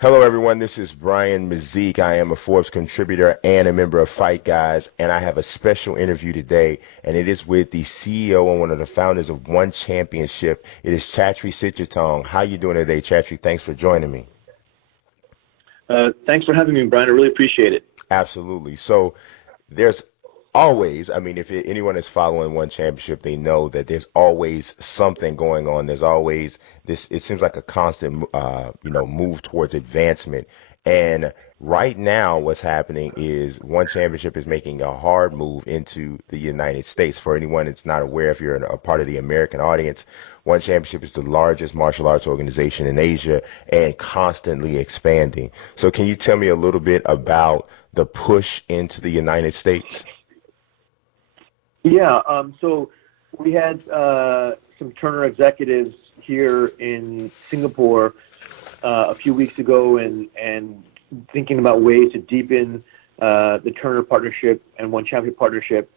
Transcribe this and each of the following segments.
Hello, everyone. This is Brian Mazik. I am a Forbes contributor and a member of Fight Guys, and I have a special interview today, and it is with the CEO and one of the founders of One Championship. It is Chatri Sityodtong. How you doing today, Chatri? Thanks for joining me. Thanks for having me, Brian. I really appreciate it. Absolutely. So there's always, if anyone is following One Championship, they know that there's always something going on. There's always this, it seems like a constant, move towards advancement. And right now, what's happening is One Championship is making a hard move into the United States. For anyone that's not aware, if you're a part of the American audience, One Championship is the largest martial arts organization in Asia and constantly expanding. So can you tell me a little bit about the push into the United States? Yeah, so we had some Turner executives here in Singapore a few weeks ago, and thinking about ways to deepen the Turner partnership and One Champion partnership.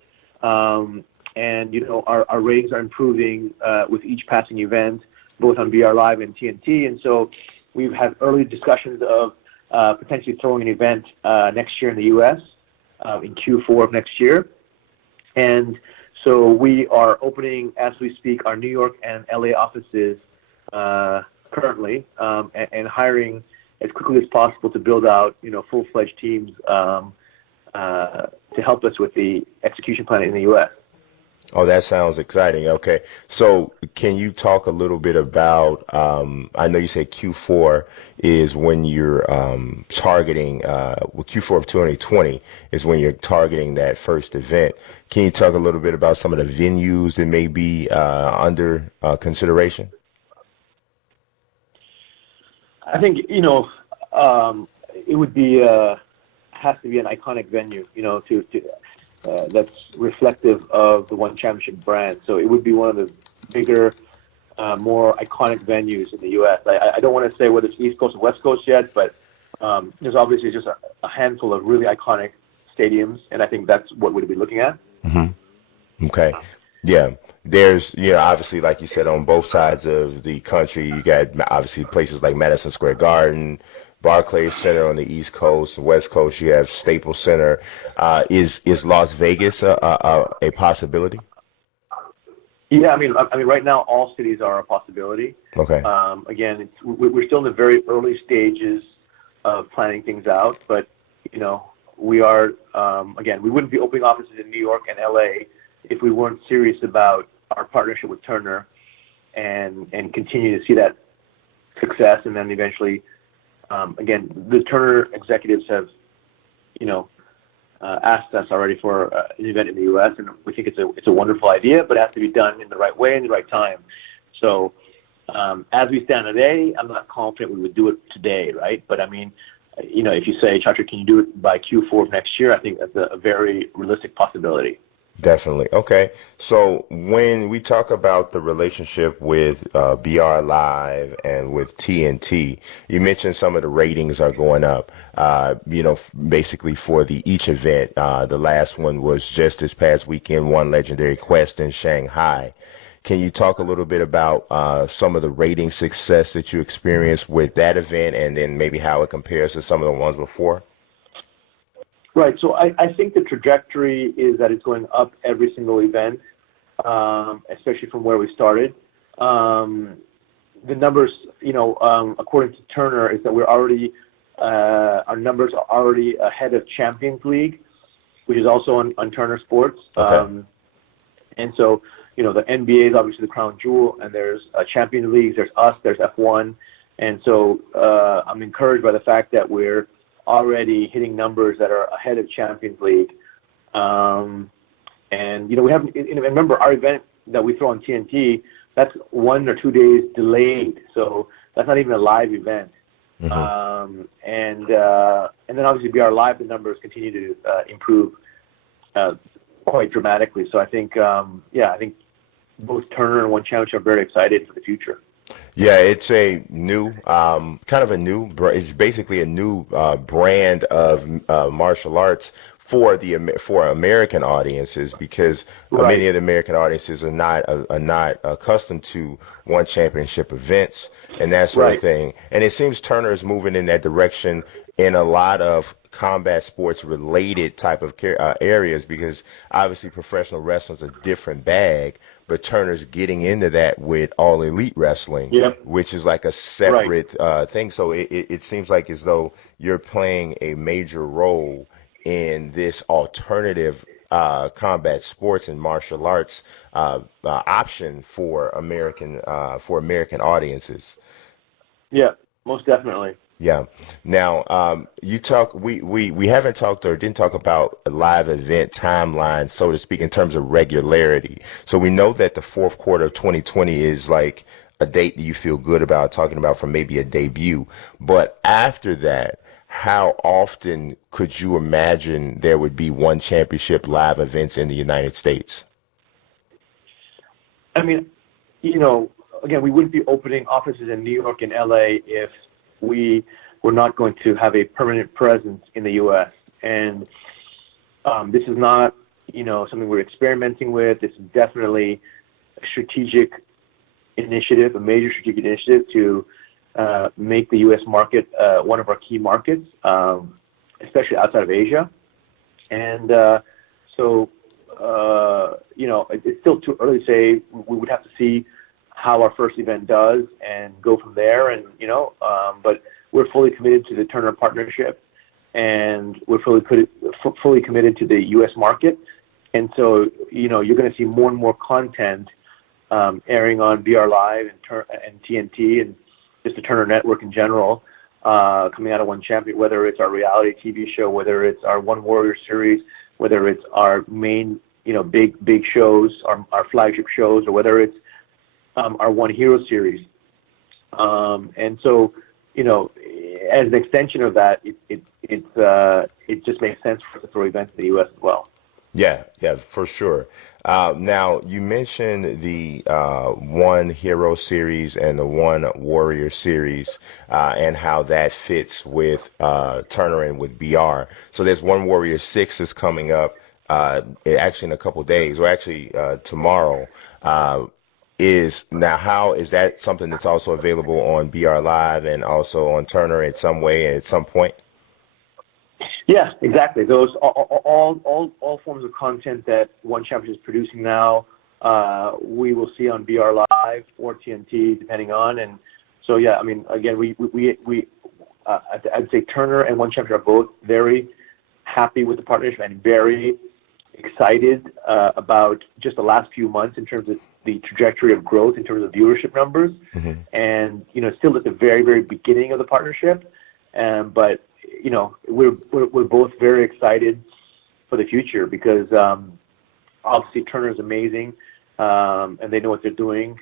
And our ratings are improving with each passing event, both on BR Live and TNT. And so we've had early discussions of potentially throwing an event next year in the U.S. In Q4 of next year. And so we are opening, as we speak, our New York and LA offices currently, and hiring as quickly as possible to build out, full-fledged teams to help us with the execution plan in the U.S. Oh, that sounds exciting. Okay. So can you talk a little bit about, I know you said Q4 is when you're targeting, well, Q4 of 2020 is when you're targeting that first event. Can you talk a little bit about some of the venues that may be under consideration? I think, it would be has to be an iconic venue, that's reflective of the One Championship brand. So it would be one of the bigger, more iconic venues in the U.S. I don't want to say whether it's East Coast or West Coast yet, but there's obviously just a handful of really iconic stadiums, and I think that's what we'd be looking at. Hmm. Okay. Yeah. There's, obviously, like you said, on both sides of the country, you got obviously places like Madison Square Garden, Barclays Center on the East Coast, West Coast, you have Staples Center. Is Las Vegas a possibility? Yeah, I mean, right now all cities are a possibility. Okay. Again, we're still in the very early stages of planning things out, but we are again, we wouldn't be opening offices in New York and LA if we weren't serious about our partnership with Turner and continue to see that success, and then eventually, again, the Turner executives have asked us already for an event in the U.S., and we think it's a wonderful idea, but it has to be done in the right way and the right time. So as we stand today, I'm not confident we would do it today, right? But I mean, if you say, Chatri, can you do it by Q4 of next year? I think that's a very realistic possibility. Definitely. Okay. So when we talk about the relationship with BR Live and with TNT, you mentioned some of the ratings are going up, basically for the each event. The last one was just this past weekend, One Legendary Quest in Shanghai. Can you talk a little bit about some of the rating success that you experienced with that event and then maybe how it compares to some of the ones before? Right. So I think the trajectory is that it's going up every single event, especially from where we started. The numbers, according to Turner, is that we're already our numbers are already ahead of Champions League, which is also on Turner Sports. Okay. And so, the NBA is obviously the crown jewel, and there's Champions Leagues, there's us, there's F1, and so I'm encouraged by the fact that we're already hitting numbers that are ahead of Champions League. And we haven't. Remember, our event that we throw on TNT, that's 1 or 2 days delayed, so that's not even a live event. Hmm. And then obviously BR Live, the numbers continue to improve quite dramatically. So I think, I think both Turner and One Championship are very excited for the future. Yeah, it's a new, kind of a new, it's basically a new brand of martial arts for American audiences, because many Right. of the American audiences are not accustomed to one championship events and that sort of Right. thing. And it seems Turner is moving in that direction in a lot of combat sports related type of areas, because obviously professional wrestling's a different bag, but Turner's getting into that with All Elite Wrestling, Yep. which is like a Right. separate thing. So it seems like as though you're playing a major role in this alternative combat sports and martial arts option for American audiences. Yeah. Most definitely. Yeah. Now, you talk. We haven't talked or didn't talk about a live event timeline, so to speak, in terms of regularity. So we know that the fourth quarter of 2020 is like a date that you feel good about talking about for maybe a debut. But after that, how often could you imagine there would be one championship live events in the United States? I mean, you know, again, we wouldn't be opening offices in New York and LA if we were not going to have a permanent presence in the U.S. And this is not, something we're experimenting with. This is definitely a strategic initiative, a major strategic initiative to make the U.S. market one of our key markets, especially outside of Asia. And so, it's still too early to say. We would have to see how our first event does and go from there. And, but we're fully committed to the Turner partnership, and we're fully committed to the U.S. market. And so, you're going to see more and more content airing on BR Live and TNT and just the Turner Network in general, coming out of One Champion, whether it's our reality TV show, whether it's our One Warrior series, whether it's our main, big shows, our flagship shows, or whether it's our One Hero series. And so, as an extension of that, it just makes sense for us to throw events in the U.S. as well. Yeah, yeah, for sure. Now, you mentioned the One Hero series and the One Warrior series, and how that fits with Turner and with BR. So there's One Warrior 6 is coming up actually in a couple days, or actually tomorrow. How is that something that's also available on BR Live and also on Turner in some way at some point? Yeah, exactly. Those all forms of content that One Championship is producing now, we will see on BR Live or TNT, depending on. And so, yeah, I mean, again, I'd say Turner and One Championship are both very happy with the partnership and very excited about just the last few months in terms of the trajectory of growth in terms of viewership numbers. Hmm. And still at the very, very beginning of the partnership, but we're both very excited for the future because obviously Turner is amazing, and they know what they're doing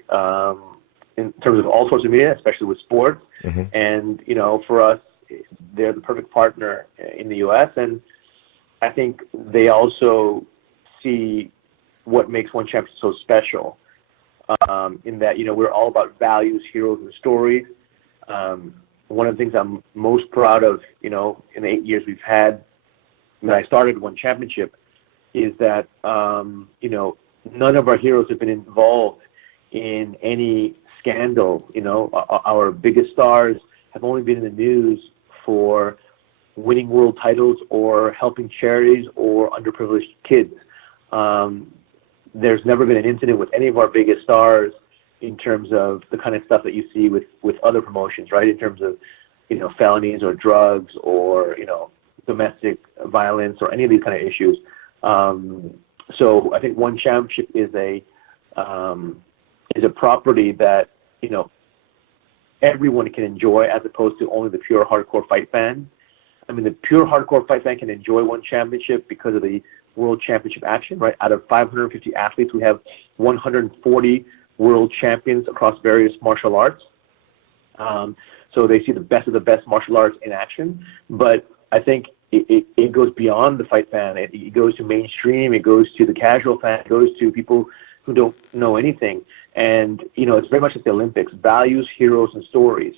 in terms of all sorts of media, especially with sports. Hmm. And for us, they're the perfect partner in the U.S. And I think they also see what makes One Championship so special, in that we're all about values, heroes, and stories. One of the things I'm most proud of, in the 8 years we've had when I started One Championship, is that, none of our heroes have been involved in any scandal. Our biggest stars have only been in the news for winning world titles or helping charities or underprivileged kids. There's never been an incident with any of our biggest stars in terms of the kind of stuff that you see with other promotions, right? In terms of, felonies or drugs or, domestic violence or any of these kind of issues. So I think One Championship is a property that, everyone can enjoy as opposed to only the pure hardcore fight fan. I mean, the pure hardcore fight fan can enjoy One Championship because of the World Championship action, right? Out of 550 athletes, we have 140 world champions across various martial arts. So they see the best of the best martial arts in action. But I think it goes beyond the fight fan. It goes to mainstream. It goes to the casual fan. It goes to people who don't know anything. And, it's very much like the Olympics, values, heroes, and stories.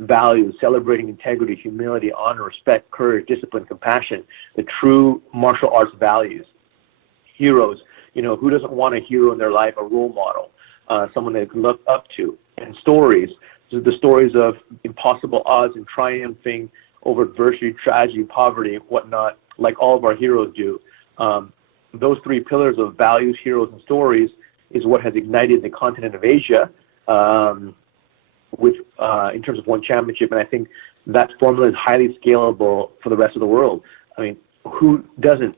values, celebrating integrity, humility, honor, respect, courage, discipline, compassion, the true martial arts values. Heroes, who doesn't want a hero in their life, a role model, someone they can look up to? And stories, the stories of impossible odds and triumphing over adversity, tragedy, poverty, whatnot, like all of our heroes do. Those three pillars of values, heroes, and stories is what has ignited the continent of Asia, in terms of one championship. And I think that formula is highly scalable for the rest of the world. I mean, who doesn't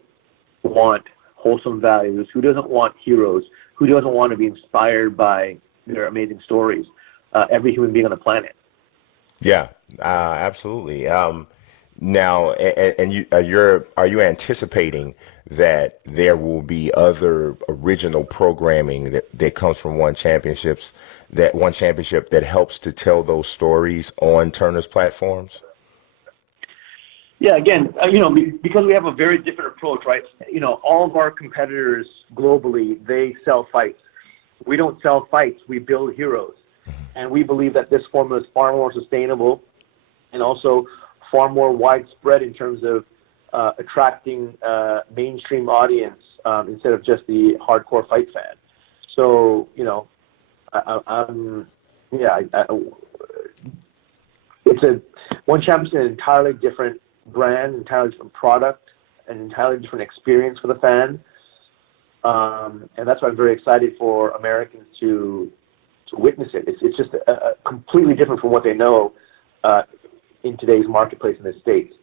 want wholesome values? Who doesn't want heroes? Who doesn't want to be inspired by their amazing stories? Every human being on the planet. Yeah, absolutely. Now, and are you anticipating that there will be other original programming that comes from one championship that helps to tell those stories on Turner's platforms? Yeah, again, because we have a very different approach, right? All of our competitors globally, they sell fights. We don't sell fights, we build heroes. And we believe that this formula is far more sustainable and also far more widespread in terms of attracting mainstream audience instead of just the hardcore fight fan. So, one championship is an entirely different brand, entirely different product, an entirely different experience for the fan. And that's why I'm very excited for Americans to witness it. It's just completely different from what they know in today's marketplace in the States.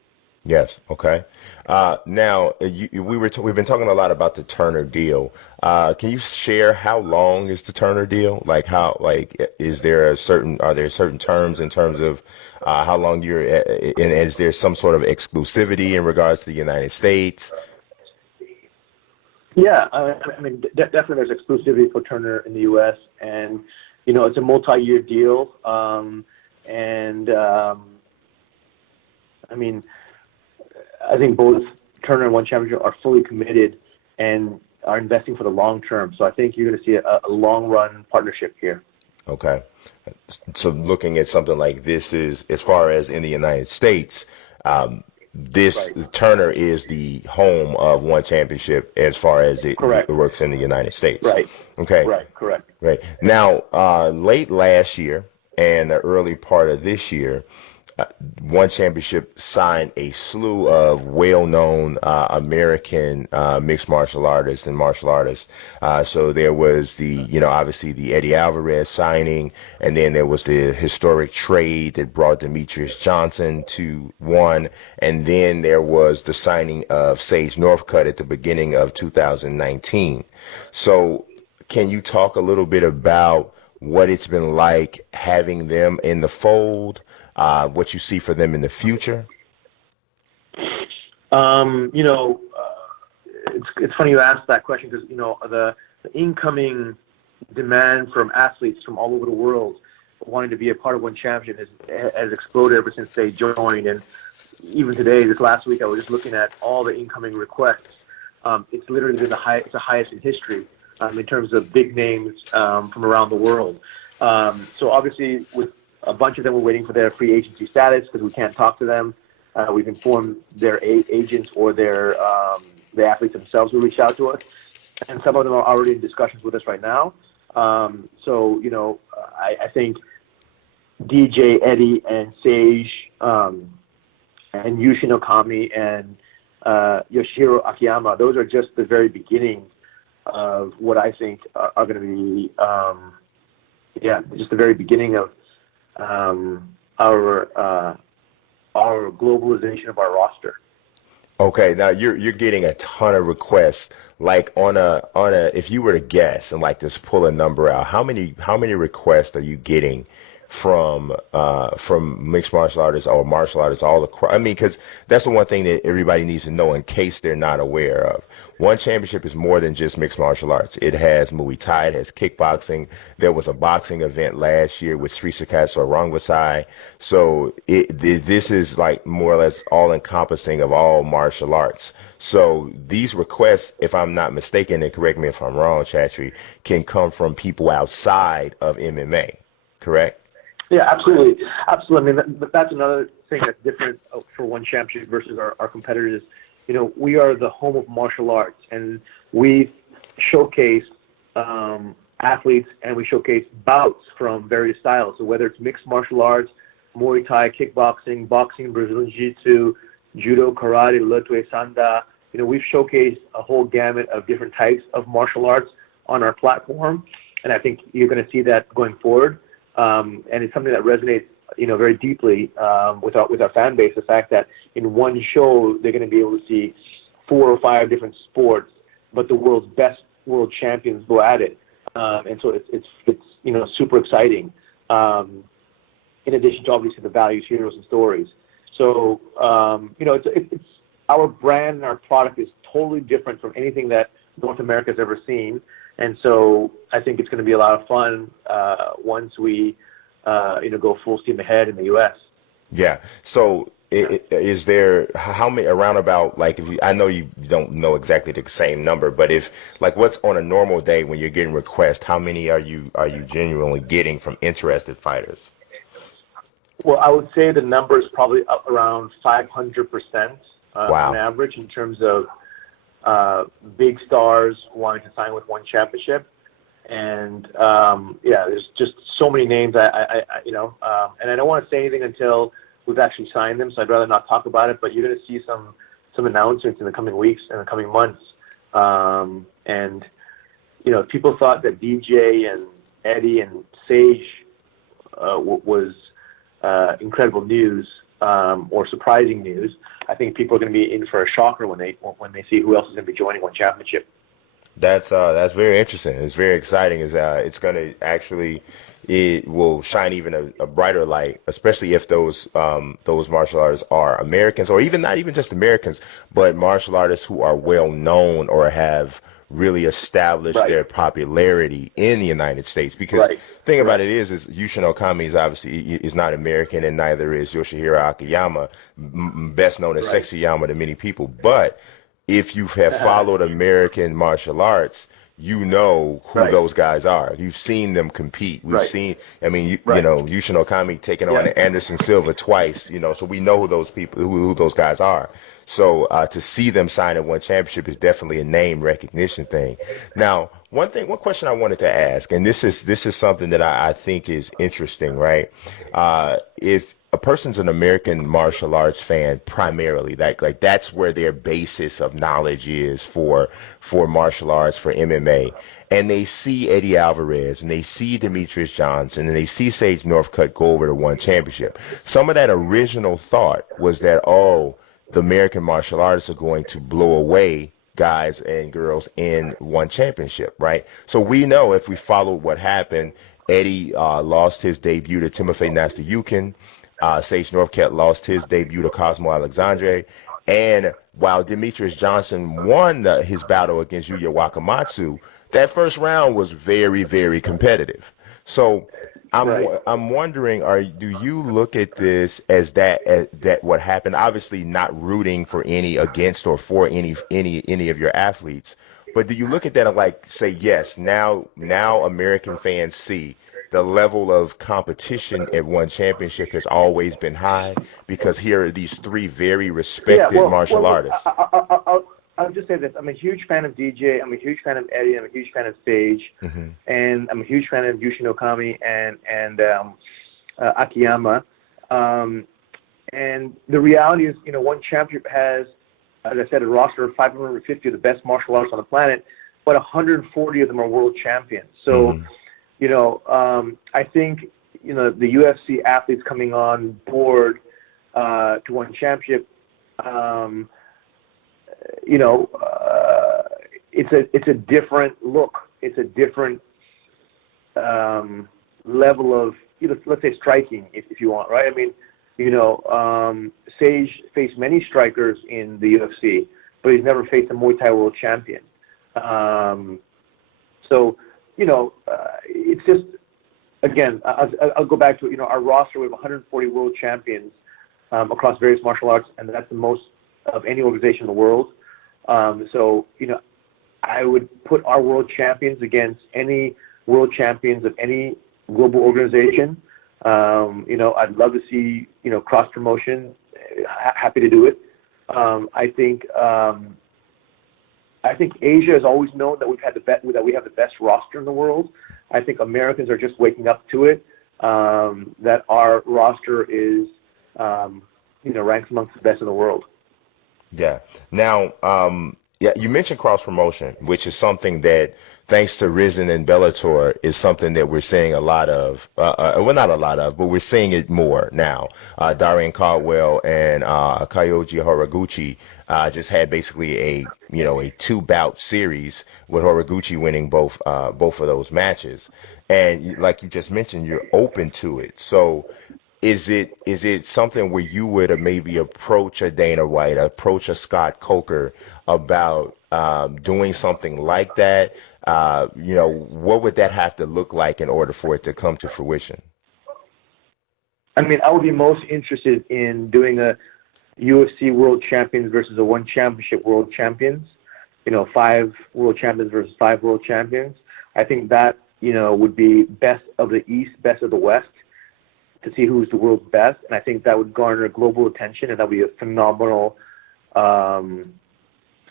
Yes. Okay. Now we've been talking a lot about the Turner deal. Can you share how long is the Turner deal? Are there certain terms in terms of how long and is there some sort of exclusivity in regards to the United States? Yeah, I mean, definitely there's exclusivity for Turner in the U.S. and it's a multi-year deal. I mean, I think both Turner and One Championship are fully committed and are investing for the long term. So I think you're going to see a long-run partnership here. Okay. So looking at something like this is, as far as in the United States, this Right. Turner is the home of One Championship as far as it Correct. works in the United States. Right. Okay. Right. Correct. Right. Now, late last year and the early part of this year, uh, One Championship signed a slew of well-known American mixed martial artists and martial artists. So there was obviously the Eddie Alvarez signing, and then there was the historic trade that brought Demetrius Johnson to One, and then there was the signing of Sage Northcutt at the beginning of 2019. So can you talk a little bit about what it's been like having them in the fold, what you see for them in the future? Um, you know, it's funny you asked that question because the incoming demand from athletes from all over the world wanting to be a part of One Championship has exploded ever since they joined. And even today, this last week, I was just looking at all the incoming requests. It's literally been it's the highest in history in terms of big names from around the world. So obviously, with a bunch of them, we're waiting for their free agency status because we can't talk to them. We've informed their agents or the athletes themselves who reach out to us, and some of them are already in discussions with us right now. I think DJ, Eddie, and Sage, and Yushin Okami and Yoshihiro Akiyama, those are just the very beginning of what I think are going to be, just the very beginning of our globalization of our roster. Okay, now you're getting a ton of requests. Like on a if you were to guess and like just pull a number out, how many requests are you getting from mixed martial artists or martial artists all across? I mean, because that's the one thing that everybody needs to know in case they're not aware of. One Championship is more than just mixed martial arts. It has Muay Thai, it has kickboxing. There was a boxing event last year with Sri Sakatsu Rangwasai. So this is like more or less all encompassing of all martial arts. So these requests, if I'm not mistaken, and correct me if I'm wrong, Chatri, can come from people outside of MMA, correct? Yeah, absolutely, absolutely. I mean, that's another thing that's different for one championship versus our competitors. You know, we are the home of martial arts, and we showcase athletes and we showcase bouts from various styles. So whether it's mixed martial arts, Muay Thai, kickboxing, boxing, Brazilian Jiu-Jitsu, judo, karate, lutue, sanda. You know, we've showcased a whole gamut of different types of martial arts on our platform, and I think you're going to see that going forward. And it's something that resonates, you know, very deeply with our fan base. The fact that in one show they're going to be able to see 4 or 5 different sports, but the world's best world champions go at it, and so it's you know, super exciting. In addition to obviously the values, heroes, and stories. So you know, it's our brand and our product is totally different from anything that North America's ever seen. And so I think it's going to be a lot of fun once we, you know, go full steam ahead in the U.S. Yeah. So is there how many around about like if you I know you don't know exactly the same number, but if like what's on a normal day when you're getting requests, how many are you genuinely getting from interested fighters? Well, I would say the number is probably up around 500% on Wow. average in terms of big stars wanting to sign with one championship. And yeah, there's just so many names. You know, and I don't want to say anything until we've actually signed them, so I'd rather not talk about it. But you're going to see some announcements in the coming weeks and the coming months. And you know, people thought that DJ and Eddie and Sage was incredible news or surprising news. I think people are going to be in for a shocker when they see who else is going to be joining one championship. That's very interesting. It's very exciting. It's going to actually it will shine even a brighter light, especially if those martial artists are Americans or even not even just Americans, but martial artists who are well known or have really established Right, their popularity in the United States. Because right, thing about right, it is Yushin Okami is obviously is not American and neither is Yoshihiro Akiyama, best known as right, Sexy Yama to many people, but if you have followed American martial arts, you know who right, those guys are. You've seen them compete. We've right, seen, I mean, you right. know, Yushin Okami taking on Yeah, Anderson Silva twice, you know, so we know who those people, who those guys are. So to see them sign at one championship is definitely a name recognition thing. Now, one question I wanted to ask, and this is something that I think is interesting, right? If a person's an American martial arts fan primarily, like that's where their basis of knowledge is for martial arts, for MMA, and they see Eddie Alvarez and they see Demetrius Johnson and they see Sage Northcutt go over to one championship. Some of that original thought was that, oh, the American martial artists are going to blow away guys and girls in one championship, right? So we know if we follow what happened, Eddie lost his debut to Timofey Nastasiukin. Sage Northcutt lost his debut to Cosmo Alexandre. And while Demetrius Johnson won his battle against Yuya Wakamatsu, that first round was very, very competitive. So right. I'm wondering, do you look at this as that what happened? Obviously, not rooting for any against or for any of your athletes, but do you look at that and like say, yes, now American fans see the level of competition at one championship has always been high because here are these three very Yeah, respected martial artists. I'll just say this. I'm a huge fan of DJ. I'm a huge fan of Eddie. I'm a huge fan of Sage, Hmm. and I'm a huge fan of Yushin Okami and Akiyama. Um, and the reality is, you know, one championship has, as I said, a roster of 550 of the best martial artists on the planet, but 140 of them are world champions. So, Hmm. you know, I think, you know, the UFC athletes coming on board to one championship. You know, it's a different look. It's a different level of, you know, let's say striking, if you want, right? I mean, you know, Sage faced many strikers in the UFC, but he's never faced a Muay Thai world champion. So, you know, it's just, again, I'll go back to, you know, our roster. We have 140 world champions across various martial arts, and that's the most of any organization in the world. So, you know, I would put our world champions against any world champions of any global organization. I'd love to see cross promotion. Happy to do it. I think Asia has always known that that we have the best roster in the world. I think Americans are just waking up to it. That our roster is ranks amongst the best in the world. Yeah. Now, yeah, you mentioned cross promotion, which is something that, thanks to Risen and Bellator, is something that we're seeing a lot of. Well, not a lot of, but we're seeing it more now. Darian Caldwell and Kyoji Horiguchi just had basically a two-bout series with Horiguchi winning both of those matches. And like you just mentioned, you're open to it. So is it something where you would maybe approach a Dana White, approach a Scott Coker about doing something like that? What would that have to look like in order for it to come to fruition? I mean, I would be most interested in doing a UFC World Champions versus a One Championship World Champions. Five World Champions versus five World Champions. I think that would be best of the East, best of the West, to see who's the world's best, and I think that would garner global attention, and that would be a phenomenal um,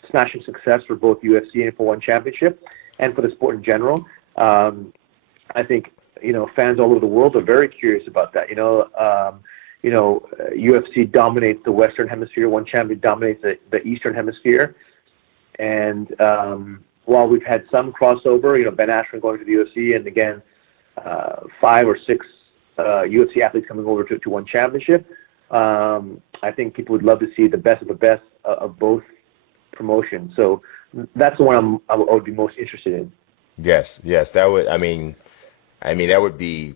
smashing success for both UFC and for One Championship, and for the sport in general. Um, I think fans all over the world are very curious about that. UFC dominates the Western Hemisphere, One Champion dominates the Eastern Hemisphere, and while we've had some crossover, Ben Askren going to the UFC, and again, five or six UFC athletes coming over to One Championship. I think people would love to see the best of the best of both promotions. So that's the one I would be most interested in. Yes, yes, that would. I mean, that would be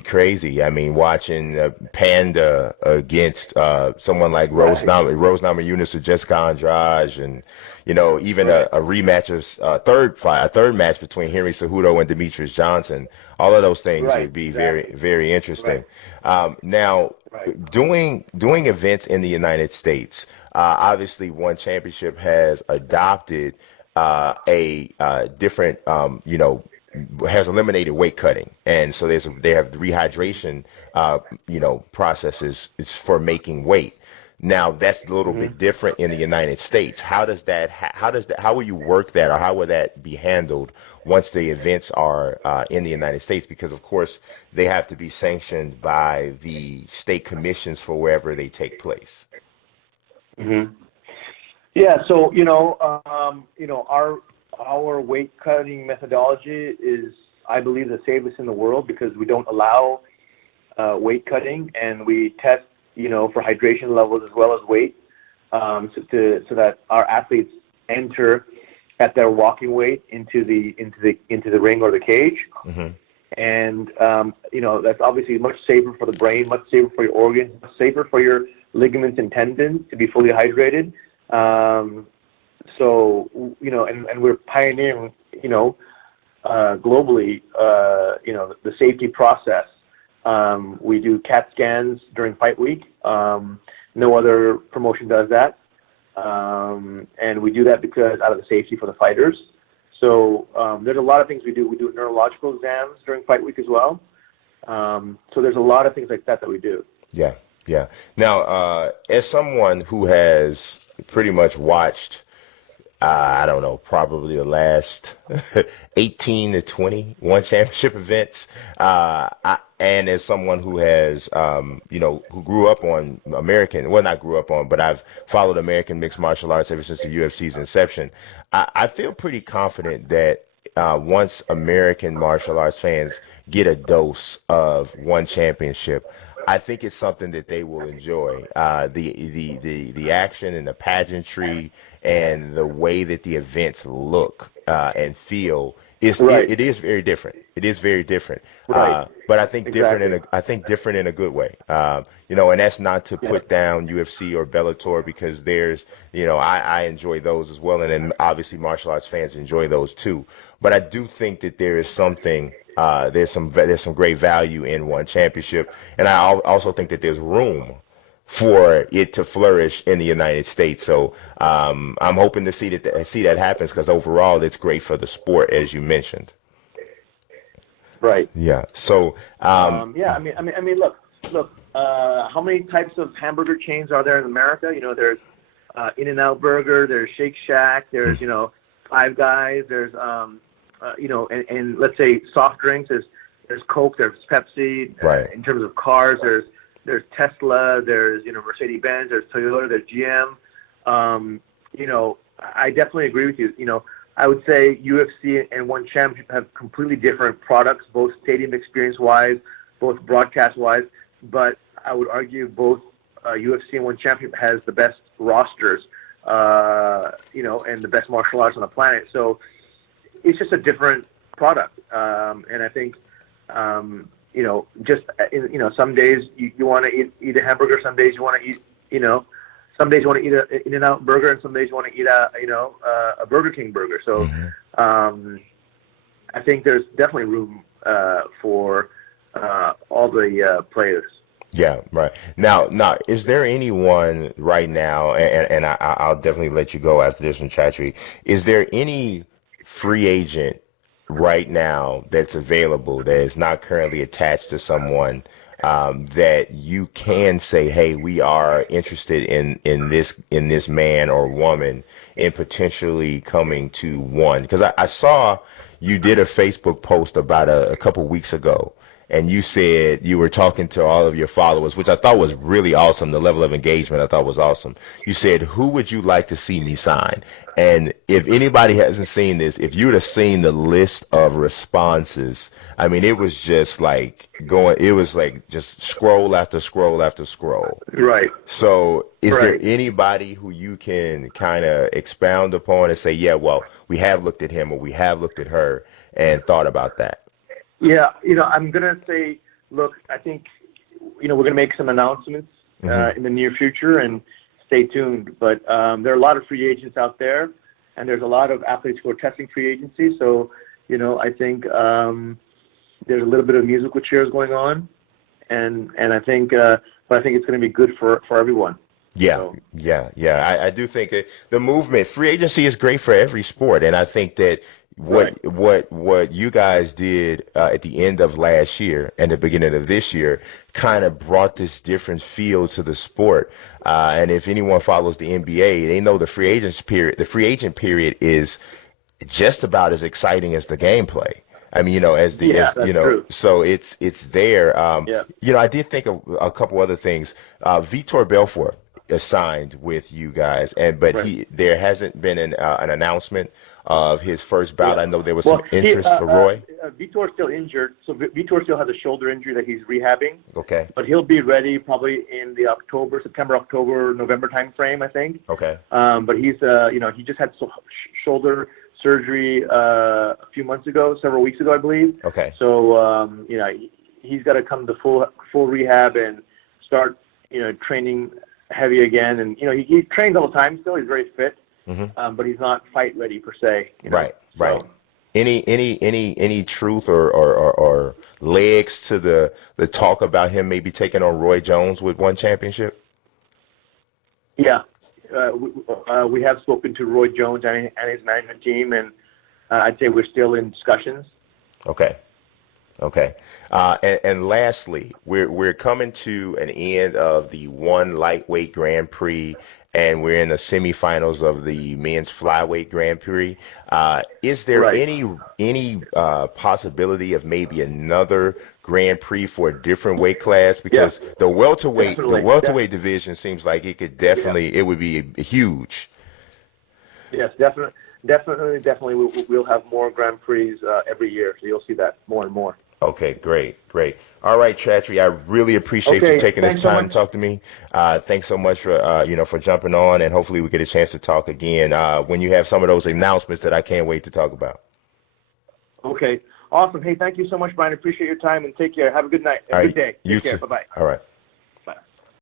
crazy. I mean, watching Panda against someone like Right, Rose Namajunas or Jessica Andrade, and even right, a rematch of a third match between Henry Cejudo and Demetrius Johnson. All of those things right, would be very, exactly. very interesting. Right, Now, right. doing events in the United States, obviously, One Championship has adopted a different, has eliminated weight cutting, and so they have the rehydration, processes is for making weight. Now that's a little bit Hmm. different in the United States. How will you work that, or how will that be handled once the events are in the United States? Because of course they have to be sanctioned by the state commissions for wherever they take place. Hmm. Yeah. So our weight cutting methodology is, I believe, the safest in the world, because we don't allow weight cutting, and we test for hydration levels as well as weight, so that our athletes enter at their walking weight into the ring or the cage. Hmm. And that's obviously much safer for the brain, much safer for your organs, much safer for your ligaments and tendons to be fully hydrated. Um, so and we're pioneering globally the safety process. We do CAT scans during fight week. No other promotion does that, and we do that because out of the safety for the fighters. So there's a lot of things we do. We do neurological exams during fight week as well. So there's a lot of things like that we do. Yeah, yeah. Now, as someone who has pretty much watched, I don't know, probably the last 18 to 20 one championship events. And as someone who has, who grew up on American, well, not grew up on, but I've followed American mixed martial arts ever since the UFC's inception. I feel pretty confident that once American martial arts fans get a dose of one championship, I think it's something that they will enjoy. The action and the pageantry and the way that the events look and feel Right, it is very different. It is very different. right, But I think exactly. different in a good way. And that's not to Yeah. put down UFC or Bellator, because I enjoy those as well, and then obviously martial arts fans enjoy those too. But I do think that there is something. There's some great value in one championship, and also think that there's room for it to flourish in the United States. So I'm hoping to see that happens, because overall it's great for the sport, as you mentioned. Right. Yeah. So, Yeah. I mean, look. How many types of hamburger chains are there in America? There's In-N-Out Burger. There's Shake Shack. There's Five Guys. There's and let's say soft drinks. There's Coke. There's Pepsi. right. In terms of cars, there's Tesla. There's Mercedes Benz. There's Toyota. There's GM. I definitely agree with you. I would say UFC and One Championship have completely different products, both stadium experience-wise, both broadcast-wise. But I would argue both UFC and One Championship has the best rosters, and the best martial arts on the planet. So it's just a different product. And I think, some days you want to eat a hamburger. Some days you want to eat, some days you want to eat an In-N-Out Burger, and some days you want to eat a Burger King burger. So I think there's definitely room for all the players. Yeah, right. Now, is there anyone right now, and I'll definitely let you go after this one, Chatri. Is there any free agent right now that's available that is not currently attached to someone that you can say, hey, we are interested in this man or woman in potentially coming to one? Because I saw you did a Facebook post about a couple weeks ago, and you said you were talking to all of your followers, which I thought was really awesome. The level of engagement I thought was awesome. You said, who would you like to see me sign? And if anybody hasn't seen this, if you would have seen the list of responses, I mean, it was just like it was like just scroll after scroll after scroll. Right. So is there Right. anybody who you can kind of expound upon and say, yeah, well, we have looked at him or we have looked at her and thought about that? Yeah, I'm gonna say, look, I think, we're gonna make some announcements in the near future, and stay tuned. But there are a lot of free agents out there, and there's a lot of athletes who are testing free agency. So, I think there's a little bit of musical chairs going on, and I think, but I think it's gonna be good for everyone. Yeah, So, yeah. I do think that the movement, free agency is great for every sport, and I think that right. what you guys did at the end of last year and the beginning of this year kind of brought this different feel to the sport. And if anyone follows the NBA, they know the free agent period is just about as exciting as the gameplay. I mean, Yeah, that's true. so it's there. Yeah. I did think of a couple other things. Vitor Belfort is signed with you guys, but Right. there hasn't been an announcement of his first bout. Yeah. I know there was some Well, interest for Roy. Vitor's still injured, so Vitor still has a shoulder injury that he's rehabbing. Okay, But he'll be ready probably in the September, October, November timeframe, I think. okay, But he's, he just had shoulder surgery a few months ago, several weeks ago, I believe. okay. So, he's got to come to full rehab and start, training heavy again. And he trains all the time still. He's very fit, but he's not fight ready per se. Right, right. So, Any truth or legs to the talk about him maybe taking on Roy Jones with one championship? yeah, we have spoken to Roy Jones and his management team, and I'd say we're still in discussions. Okay. Okay. And lastly, we're coming to an end of the one lightweight Grand Prix, and we're in the semifinals of the men's flyweight Grand Prix. Is there Right. any possibility of maybe another Grand Prix for a different weight class? Because the Definitely. welterweight division seems like it could definitely it would be huge. Yes, definitely. We'll have more Grand Prix every year, so you'll see that more and more. Okay, great. All right, Chatri, I really appreciate you Okay, taking this thanks so time to much. talk to me. Thanks so much for for jumping on, and hopefully we get a chance to talk again when you have some of those announcements that I can't wait to talk about. Okay, awesome. Hey, thank you so much, Brian. Appreciate your time, and take care. Have a good night. All A good right, day. you Take care. too. Bye-bye. All right.